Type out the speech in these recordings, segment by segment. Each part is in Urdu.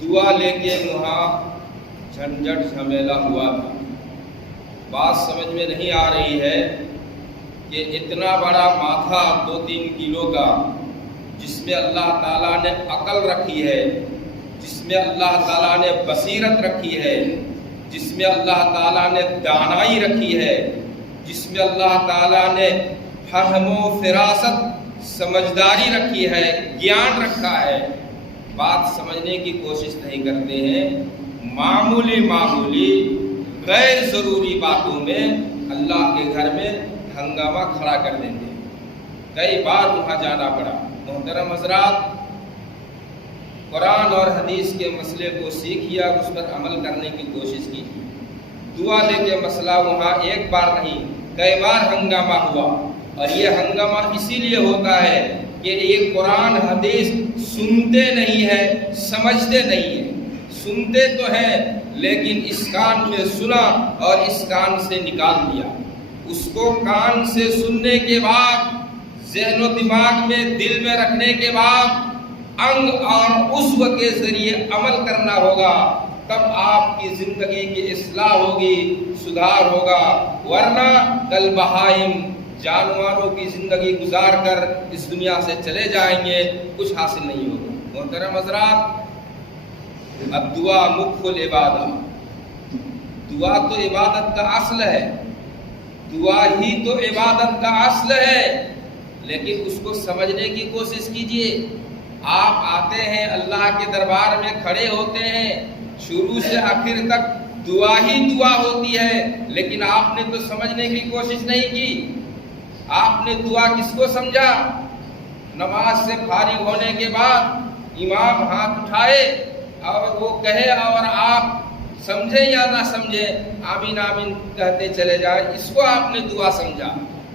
دعا لے کے وہاں جھنجھٹ جھمیلا ہوا تھا۔ بات سمجھ میں نہیں آ رہی ہے کہ اتنا بڑا ماتھا 2-3 کلو کا، جس میں اللہ تعالیٰ نے عقل رکھی ہے، جس میں اللہ تعالیٰ نے بصیرت رکھی ہے، جس میں اللہ تعالیٰ نے دانائی رکھی ہے، جس میں اللہ تعالیٰ نے فہم و فراست سمجھداری رکھی ہے، گیان رکھا ہے، بات سمجھنے کی کوشش نہیں کرتے ہیں۔ معمولی غیر ضروری باتوں میں اللہ کے گھر میں ہنگامہ کھڑا کر دیتے ہیں۔ کئی بار وہاں جانا پڑا۔ محترم حضرات، قرآن اور حدیث کے مسئلے کو سیکھیا، اس پر عمل کرنے کی کوشش کی۔ دعا لے کے مسئلہ وہاں ایک بار نہیں کئی بار ہنگامہ ہوا، اور یہ ہنگامہ اسی لیے ہوتا ہے کہ یہ قرآن حدیث سنتے نہیں ہیں، سمجھتے نہیں ہیں۔ سنتے تو ہیں لیکن اس کان میں سنا اور اس کان سے نکال دیا۔ اس کو کان سے سننے کے بعد، ذہن و دماغ میں، دل میں رکھنے کے بعد انگ اور عضو کے ذریعے عمل کرنا ہوگا، تب آپ کی زندگی کی اصلاح ہوگی، سدھار ہوگا۔ ورنہ کل بہائم جانوروں کی زندگی گزار کر اس دنیا سے چلے جائیں گے، کچھ حاصل نہیں ہوگا۔ محترم حضرات، اب دعا مخ العبادت، دعا تو عبادت کا اصل ہے، دعا ہی تو عبادت کا اصل ہے، لیکن اس کو سمجھنے کی کوشش کیجئے۔ آپ آتے ہیں اللہ کے دربار میں کھڑے ہوتے ہیں، شروع سے آخر تک دعا ہی دعا ہوتی ہے، لیکن آپ نے تو سمجھنے کی کوشش نہیں کی۔ آپ نے دعا کس کو سمجھا؟ نماز سے فارغ ہونے کے بعد امام ہاتھ اٹھائے اور وہ کہے اور آپ سمجھیں یا نہ سمجھیں آمین آمین کہتے چلے جائیں، اس کو آپ نے دعا سمجھا۔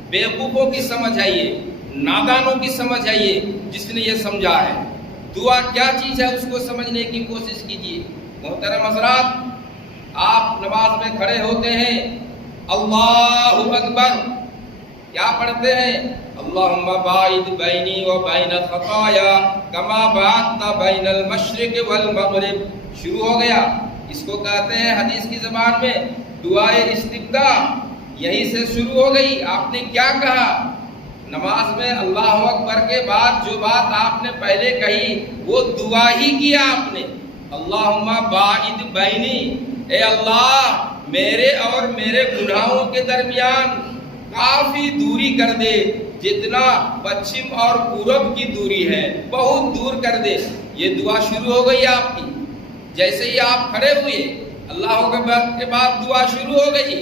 بیوقوفوں کی سمجھ آئیے، نادانوں کی سمجھ آئیے جس نے یہ سمجھا ہے۔ دعا کیا چیز ہے اس کو سمجھنے کی کوشش کیجیے۔ محترم حضرات، آپ نماز میں کھڑے ہوتے ہیں، اللہ اکبر کیا پڑھتے ہیں؟ اللہم باعد بینی و بین خطایا کما بعدت بین المشرق والمغرب۔ شروع ہو گیا، اس کو کہتے ہیں حدیث کی زبان میں دعائے استفتاح، یہی سے شروع ہو گئی۔ آپ نے کیا کہا؟ نماز میں اللہ اکبر کے بعد جو بات آپ نے پہلے کہی وہ دعا ہی کیا آپ نے۔ اللہم باعد بینی، اے اللہ میرے اور میرے گناہوں کے درمیان کافی دوری کر دے، جتنا پچھم اور پورب کی دوری ہے بہت دور کر دے۔ یہ دعا شروع ہو گئی آپ کی۔ جیسے ہی آپ کھڑے ہوئے اللہ اکبر کے بعد دعا شروع ہو گئی۔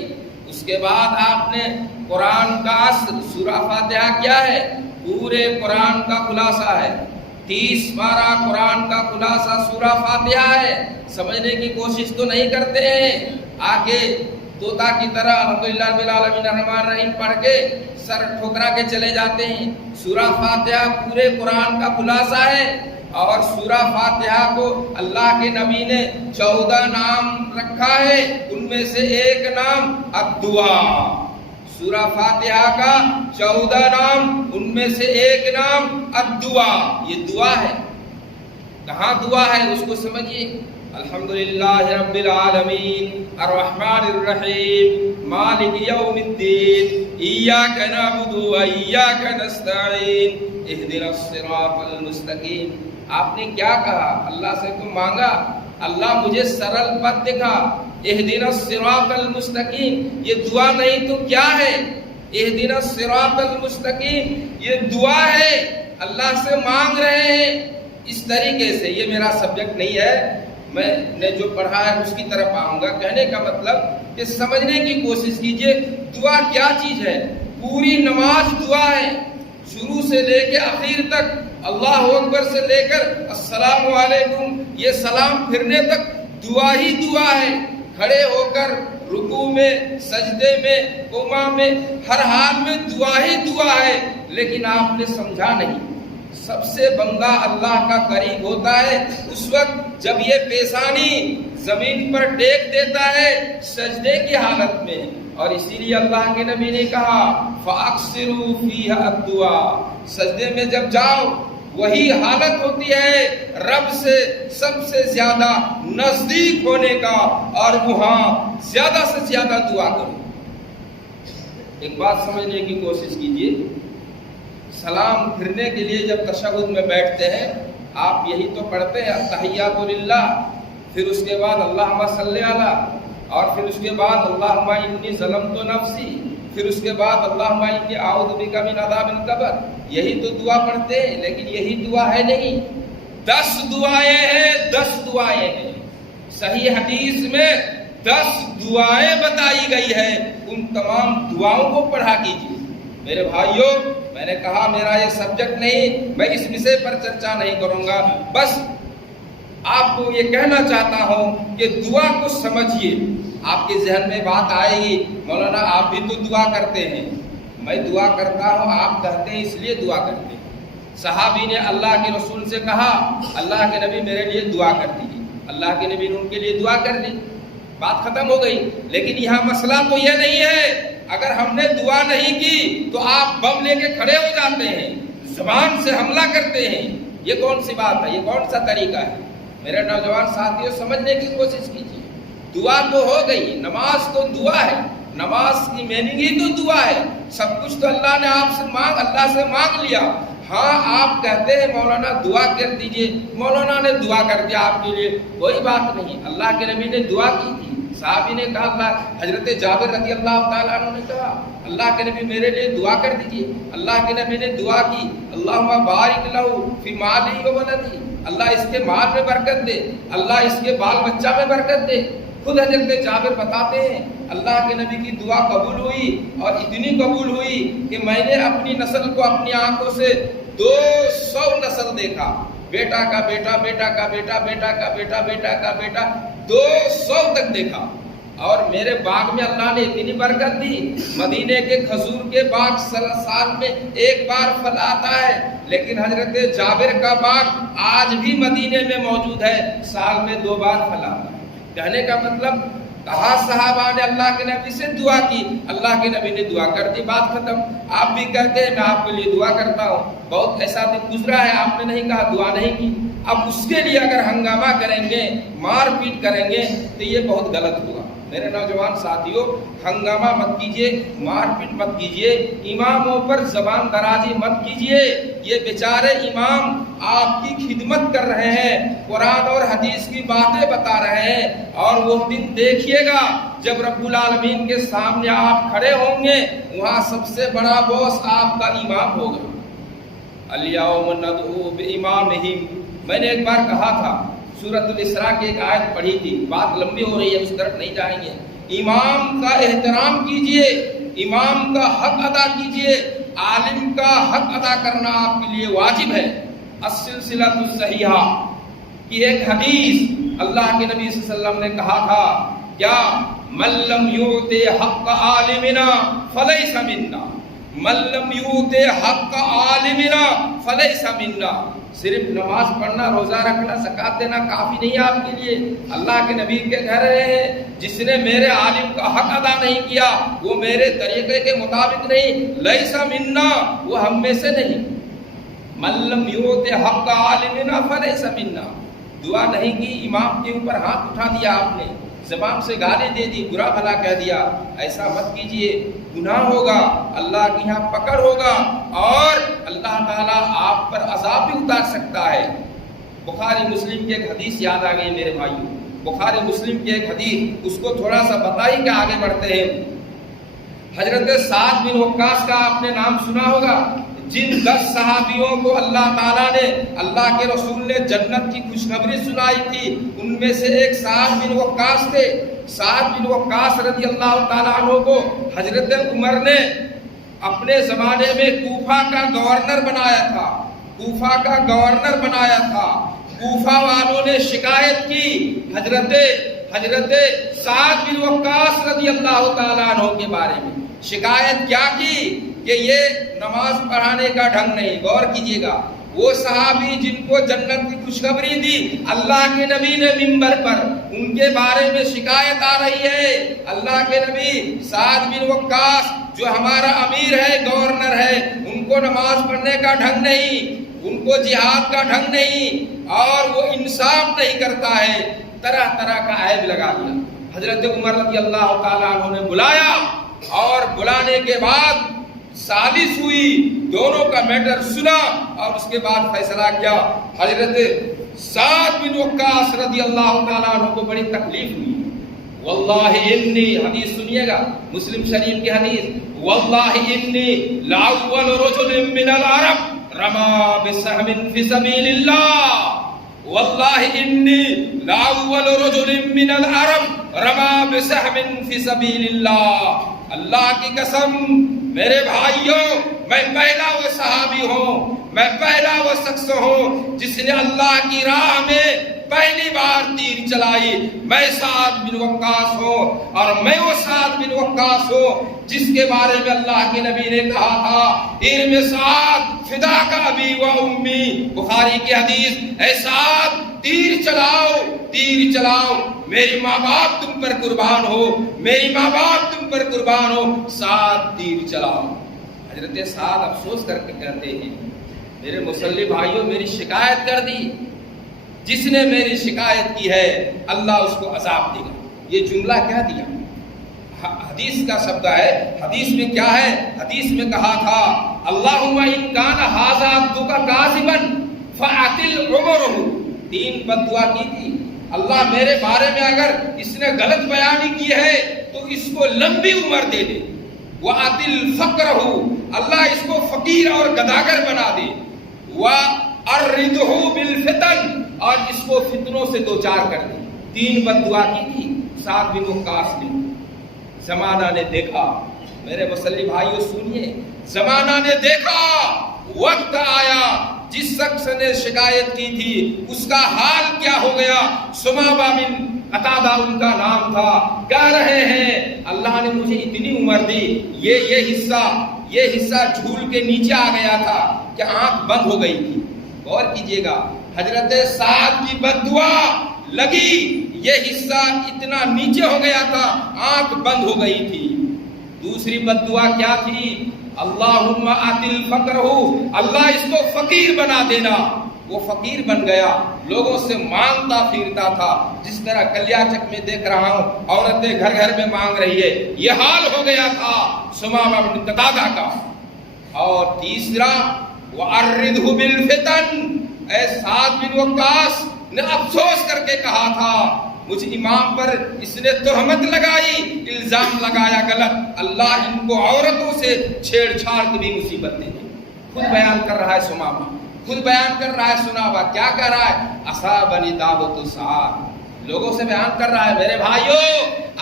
اس کے بعد آپ نے قرآن کا اصل سورہ فاتحہ کیا ہے؟ پورے قرآن کا خلاصہ ہے، 30 پارہ قرآن کا خلاصہ سورہ فاتحہ ہے۔ سمجھنے کی کوشش تو نہیں کرتے ہیں، آگے طوطا کی طرح الحمدللہ رب العالمین الرحمن الرحیم پڑھ کے سر ٹھکرا کے چلے جاتے ہیں۔ سورہ فاتحہ پورے قرآن کا خلاصہ ہے، اور سورہ فاتحہ کو اللہ کے نبی نے 14 نام رکھا ہے، ان میں سے ایک نام الدعا۔ سورہ فاتحہ کا 14 نام، ان میں سے ایک نام الدعا۔ یہ دعا ہے۔ کہاں دعا ہے اس کو سمجھیے۔ الحمدللہ رب العالمین الرحمن الرحیم مالک یوم الدین ایاک نعبد و ایاک نستعین اہدنا الصراط المستقیم۔ آپ نے کیا کہا؟ اللہ سے تو مانگا، اللہ مجھے سرل پتھ دکھا، اہدنا الصراط المستقیم۔ یہ دعا نہیں تو کیا ہے؟ اہدنا الصراط المستقیم یہ دعا ہے، اللہ سے مانگ رہے ہیں اس طریقے سے۔ یہ میرا سبجیکٹ نہیں ہے، میں نے جو پڑھا ہے اس کی طرف آؤں گا۔ کہنے کا مطلب کہ سمجھنے کی کوشش کیجئے دعا کیا چیز ہے۔ پوری نماز دعا ہے، شروع سے لے کے آخر تک، اللہ اکبر سے لے کر السلام علیکم یہ سلام پھرنے تک دعا ہی دعا ہے۔ کھڑے ہو کر رکوع میں، سجدے میں، قیام میں، ہر حال میں دعا ہی دعا ہے، لیکن آپ نے سمجھا نہیں۔ سب سے بندہ اللہ کا قریب ہوتا ہے اس وقت جب یہ پیشانی زمین پر ٹیک دیتا ہے سجدے کی حالت میں، اور اسی لیے اللہ کے نبی نے کہا فَأَكْثِرُوا فِيهَا الدُّعَاء۔ سجدے میں جب جاؤ وہی حالت ہوتی ہے رب سے سب سے زیادہ نزدیک ہونے کا، اور وہاں زیادہ سے زیادہ دعا کرو۔ ایک بات سمجھنے کی کوشش کیجیے، سلام پھرنے کے لیے جب تشہد میں بیٹھتے ہیں آپ یہی تو پڑھتے ہیں التحیات للہ، پھر اس کے بعد اللہم صلی علی، اور پھر اس کے بعد اللہم انی ظلمت نفسی، پھر اس کے بعد اللہم انی اعوذ بک من عذاب القبر۔ یہی تو دعا پڑھتے ہیں، لیکن یہی دعا ہے نہیں، 10 دعائیں ہیں، 10 دعائیں ہیں۔ صحیح حدیث میں 10 دعائیں بتائی گئی ہے، ان تمام دعاؤں کو پڑھا کیجیے۔ میرے بھائیوں، میں نے کہا میرا یہ سبجیکٹ نہیں، میں اس وشے پر چرچا نہیں کروں گا، بس آپ کو یہ کہنا چاہتا ہوں کہ دعا کو سمجھیے۔ آپ کے ذہن میں بات آئے گی مولانا آپ بھی تو دعا کرتے ہیں۔ میں دعا کرتا ہوں، آپ کہتے ہیں اس لیے دعا کرتے ہیں۔ صحابی نے اللہ کے رسول سے کہا اللہ کے نبی میرے لیے دعا کر دیجیے، اللہ کے نبی نے ان کے لیے دعا کر دی، بات ختم ہو گئی۔ لیکن یہاں مسئلہ تو یہ نہیں ہے، اگر ہم نے دعا نہیں کی تو آپ بم لے کے کھڑے ہو جاتے ہیں، زبان سے حملہ کرتے ہیں، یہ کون سی بات ہے، یہ کون سا طریقہ ہے؟ میرے نوجوان ساتھیوں سمجھنے کی کوشش کیجیے۔ دعا تو ہو گئی، نماز تو دعا ہے، نماز کی میننگ ہی تو دعا ہے، سب کچھ تو اللہ نے آپ سے اللہ سے مانگ لیا۔ ہاں آپ کہتے ہیں مولانا دعا کر دیجئے، مولانا نے دعا کر دیا آپ کے لیے، کوئی بات نہیں، اللہ کے نبی نے دعا کی تھی۔ صحابی نے کہا، حضرت جابر رضی اللہ تعالیٰ عنہ نے کہا اللہ کے نبی میرے لیے دعا کر دیجئے۔ اللہ کے نبی نے دعا کی، اللہم بارک لہ فی مالہ و ولدہ، اللہ اس کے مال میں برکت دے، اللہ اس کے بال بچہ میں برکت دے۔ خود حضرت جابر بتاتے ہیں اللہ کے نبی کی دعا قبول ہوئی، اور اتنی قبول ہوئی کہ میں نے اپنی نسل کو اپنی آنکھوں سے 200 نسل دیکھا، بیٹا کا بیٹا، بیٹا کا بیٹا، بیٹا کا بیٹا، بیٹا کا بیٹا، 200 تک دیکھا۔ اور میرے باغ میں اللہ نے اتنی برکت دی، مدینے کے کھجور کے باغ سال میں ایک بار پھل آتا ہے، لیکن حضرت جابر کا باغ آج بھی مدینے میں موجود ہے، سال میں 2 بار پھل آتا ہے۔ کہنے کا مطلب کہا صحابہ نے اللہ کے نبی سے دعا کی، اللہ کے نبی نے دعا کر دی، بات ختم۔ آپ بھی کہتے ہیں میں آپ کے لیے دعا کرتا ہوں، بہت ایسا دن گزرا ہے آپ نے نہیں کہا، دعا نہیں کی، اب اس کے لیے اگر ہنگامہ کریں گے، مار پیٹ کریں گے تو یہ بہت غلط ہوگا۔ میرے نوجوان ساتھیوں، ہنگامہ مت کیجیے، مار پیٹ مت کیجیے، اماموں پر زبان درازی مت کیجیے، یہ بیچارے امام آپ کی خدمت کر رہے ہیں، قرآن اور حدیث کی باتیں بتا رہے ہیں، اور وہ دن دیکھیے گا جب رب العالمین کے سامنے آپ کھڑے ہوں گے، وہاں سب سے بڑا باس آپ کا امام ہوگا۔ الیوم ندعو بامامہم، میں نے ایک بار کہا تھا، سورۃ الاسراء کی ایک آیت پڑھی تھی، بات لمبی ہو رہی ہے، اس طرف نہیں جائیں گے۔ امام کا احترام کیجئے، امام کا حق ادا کیجئے، عالم کا حق ادا کرنا آپ کے لیے واجب ہے۔ السلسلہ الصحیحہ کی ایک حدیث، اللہ کے نبی صلی اللہ علیہ وسلم نے کہا تھا کیا، من لم یؤت حق عالمنا فلیس منا، من لم یؤت حق عالمنا فلیس منا۔ صرف نماز پڑھنا، روزہ رکھنا، زکوٰۃ دینا کافی نہیں آپ کے لیے، اللہ کے نبی کے کہہ رہے ہیں جس نے میرے عالم کا حق ادا نہیں کیا، وہ میرے طریقے کے مطابق نہیں، لیس منا، وہ ہم میں سے نہیں۔ من لم یؤت حق عالمنا فلیس منا، دعا نہیں کی، امام کے اوپر ہاتھ اٹھا دیا آپ نے، زبان سے گالی دے دی، برا بھلا کہہ دیا، ایسا مت کیجئے، گناہ ہوگا، اللہ کے یہاں پکڑ ہوگا، اور اللہ تعالیٰ آپ پر عذاب بھی اتار سکتا ہے۔ بخاری مسلم کی ایک حدیث یاد آ گئی میرے بھائیوں، بخاری مسلم کی ایک حدیث، اس کو تھوڑا سا بتائی کہ آگے بڑھتے ہیں۔ حضرت سعد بن وقاص کا آپ نے نام سنا ہوگا، جن 10 صحابیوں کو اللہ تعالیٰ نے، اللہ کے رسول نے جنت کی خوشخبری سنائی تھی، ان میں سے ایک سعد بن وقاص تھے۔ سعد بن وقاص رضی اللہ تعالیٰ عنہ کو حضرت عمر نے اپنے زمانے میں کوفہ کا گورنر بنایا تھا، کوفہ کا گورنر بنایا تھا۔ کوفہ والوں نے شکایت کی حضرت سعد بن وقاص رضی اللہ تعالیٰ عنہ کے بارے میں۔ شکایت کیا کی کہ یہ نماز پڑھانے کا ڈھنگ نہیں، غور کیجیے گا، وہ صحابی جن کو جنت کی خوشخبری دی اللہ کے نبی نے منبر پر، ان کے بارے میں شکایت آ رہی ہے، اللہ کے نبی سعد بن وقاص جو ہمارا امیر ہے، گورنر ہے، ان کو نماز پڑھنے کا ڈھنگ نہیں۔ ان کو جہاد کا ڈھنگ نہیں اور وہ انصاف نہیں کرتا ہے، طرح طرح کا عیب لگا دیا۔ حضرت عمر رضی اللہ تعالیٰ عنہ نے بلایا اور بلانے کے بعد سازش ہوئی، دونوں کا میٹر سنا اور اس کے بعد فیصلہ کیا۔ حضرت سعد بن وقاص رضی اللہ تعالیٰ عنہ کو بڑی تکلیف ہوئی۔ واللہ انی، حدیث سنیے گا، مسلم شریف کی حدیث، واللہ انی لاول رجل من العرب رما بسهم فی سبیل اللہ، واللہ انی لاول رجل من العرب رما بسهم فی سبیل اللہ۔ اللہ کی قسم میرے بھائیوں، میں پہلا وہ صحابی ہوں، میں پہلا وہ شخص ہوں جس نے اللہ کی راہ میں پہلی بار تیر چلائی۔ میں سعد بن وقاص ہوں، اور میں وہ سعد بن وقاص ہوں جس کے بارے میں اللہ کے نبی نے کہا تھا ارم سعد فداک ابی و امی، بخاری کی حدیث، اے سعد تیر چلاؤ، تیر چلاؤ، میری ماں باپ تم پر قربان ہو، میری ماں باپ تم پر قربان ہو، سعد تیر چلاؤ۔ حضرت سعد افسوس کر کے کہتے ہیں میرے مسلم بھائیوں، میری شکایت کر دی، جس نے میری شکایت کی ہے اللہ اس کو عذاب دے گا۔ یہ جملہ کیا دیا؟ حدیث کا شبد ہے۔ حدیث میں کیا ہے؟ حدیث میں کہا تھا اللہم ان کان ھذا عبدک کاذبا فاعتل عمرہ، تین بد دعا کی تھی، اللہ میرے بارے میں اگر اس نے غلط بیانی کی ہے تو اس کو لمبی عمر دے دے، وَأَتِلْ فَقْرَهُ، اللہ اس کو فقیر اور گداگر بنا دے، وَأَرِّدْهُ بِالْفِتَنِ، اور اس کو فتنوں سے دوچار کر دے۔ تین بد دعا کی تھی سعد بن وقاص نے۔ زمانہ نے دیکھا، میرے مسلم بھائیوں سنیے، زمانہ نے دیکھا، وقت آیا، جس شخص نے شکایت کی تھی اس کا حال کیا ہو گیا۔ سمابہ بن قتادہ ان کا نام تھا، کہہ رہے ہیں اللہ نے مجھے اتنی عمر دی، یہ حصہ جھول کے نیچے آ گیا تھا کہ آنکھ بند ہو گئی تھی۔ غور کیجئے گا، حضرت سعد کی بد دعا لگی، یہ حصہ اتنا نیچے ہو گیا تھا، آنکھ بند ہو گئی تھی۔ دوسری بد دعا کیا تھی؟ اللہم آتل فقرہ، اللہ اس کو فقیر بنا دینا۔ وہ فقیر بن گیا، لوگوں سے مانگتا پھرتا تھا، جس طرح کلیاچک میں دیکھ رہا ہوں عورتیں گھر گھر میں مانگ رہی ہے، یہ حال ہو گیا تھا سمامہ بن قتادہ کا۔ اور تیسرا وَأَرِّدْهُ بِالْفِتَنِ، اے سعد بن وقاص نے افسوس کر کے کہا تھا مجھ امام پر اس نے تہمت لگائی، الزام لگایا غلط، اللہ ان کو عورتوں سے چھیڑ چھاڑ کی بھی مصیبت دے دی۔ خود بیان کر رہا ہے سمامہ، خود بیان کر رہا ہے سنابا، کیا کہہ رہا ہے؟ اصابنی دعوت سعد، لوگوں سے بیان کر رہا ہے میرے بھائیوں،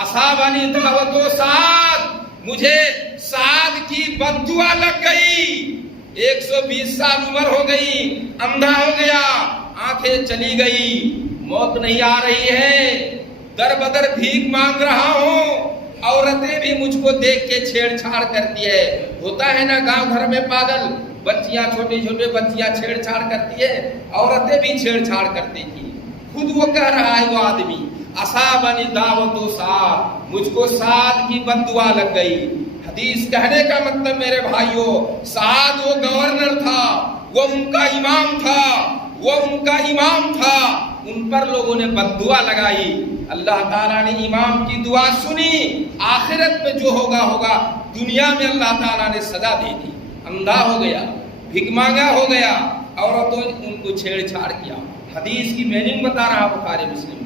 اصابنی دعوت سعد، مجھے سعد کی بد دعا لگ گئی، 120 سال عمر ہو گئی، اندھا ہو گیا، آنکھیں چلی گئی، موت نہیں آ رہی ہے، در بدر بھیک مانگ رہا ہوں، عورتیں بھی مجھ کو دیکھ کے چھیڑ چھاڑ کرتی ہے۔ ہوتا ہے نا گاؤں گھر میں پاگل بچیاں، چھوٹی چھوٹی بچیاں چھیڑ چھاڑ کرتی ہے، عورتیں بھی چھیڑ چھاڑ کرتی تھی۔ خود وہ کہہ رہا ہے وہ آدمی اصابنی دعوت سعد، مجھ کو سعد کی بد دعا لگ گئی۔ حدیث کہنے کا مطلب میرے بھائیوں، سعد وہ گورنر تھا، وہ ان کا امام تھا، وہ ان کا امام تھا، ان پر لوگوں نے بد دعا لگائی، اللہ تعالیٰ نے امام کی دعا سنی، آخرت میں جو ہوگا ہوگا، دنیا میں اللہ تعالیٰ نے سزا دے دی، اندھا ہو گیا، بھیک مانگا ہو گیا، عورتوں نے ان کو چھیڑ چھاڑ کیا۔ حدیث کی میننگ بتا رہا بخاری مسلم۔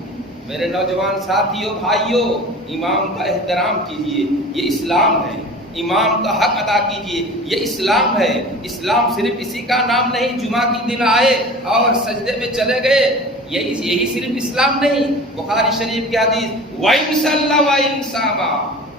میرے نوجوان ساتھیوں بھائیوں، امام کا احترام کیجئے، یہ اسلام ہے، امام کا حق ادا کیجئے، یہ اسلام ہے۔ اسلام صرف اسی کا نام نہیں جمعہ کی دن آئے اور سجدے میں چلے گئے، یہی صرف اسلام نہیں۔ بخاری شریف کی حدیث وَإِنْ صَلَّى وَإِنْ صَامَ،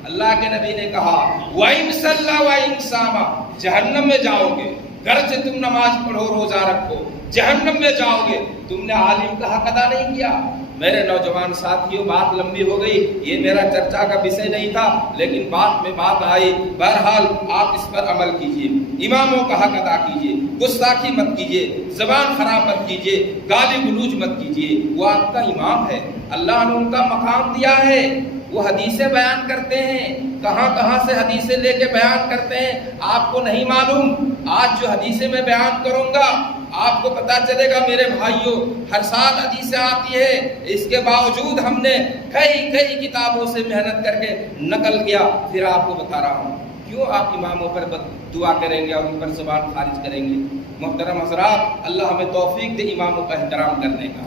اللہ کے نبی نے کہا وَإِنْ صَلَّى وَإِنْ صَامَ، جہنم میں جاؤ گے، گھر سے تم نماز پڑھو، روزہ رکھو، جہنم میں جاؤ گے، تم نے عالم کا حق ادا نہیں کیا۔ میرے نوجوان ساتھیوں، بات لمبی ہو گئی، یہ میرا چرچا کا وشے نہیں تھا، لیکن بات میں بات آئی۔ بہرحال آپ اس پر عمل کیجئے، اماموں کا حق ادا کیجئے، گستاخی مت کیجئے، زبان خراب مت کیجئے، گالی گلوچ مت کیجئے، وہ آپ کا امام ہے، اللہ نے ان کا مقام دیا ہے، وہ حدیثیں بیان کرتے ہیں، کہاں کہاں سے حدیثیں لے کے بیان کرتے ہیں آپ کو نہیں معلوم۔ آج جو حدیثیں میں بیان کروں گا آپ کو پتا چلے گا میرے بھائیوں، ہر سال حدیثیں آتی ہے، اس کے باوجود ہم نے کئی کتابوں سے محنت کر کے نقل کیا، پھر آپ کو بتا رہا ہوں کیوں آپ اماموں پر دعا کریں گے اور ان پر زبان خارج کریں گے؟ محترم حضرات، اللہ ہمیں توفیق دے اماموں کا احترام کرنے کا۔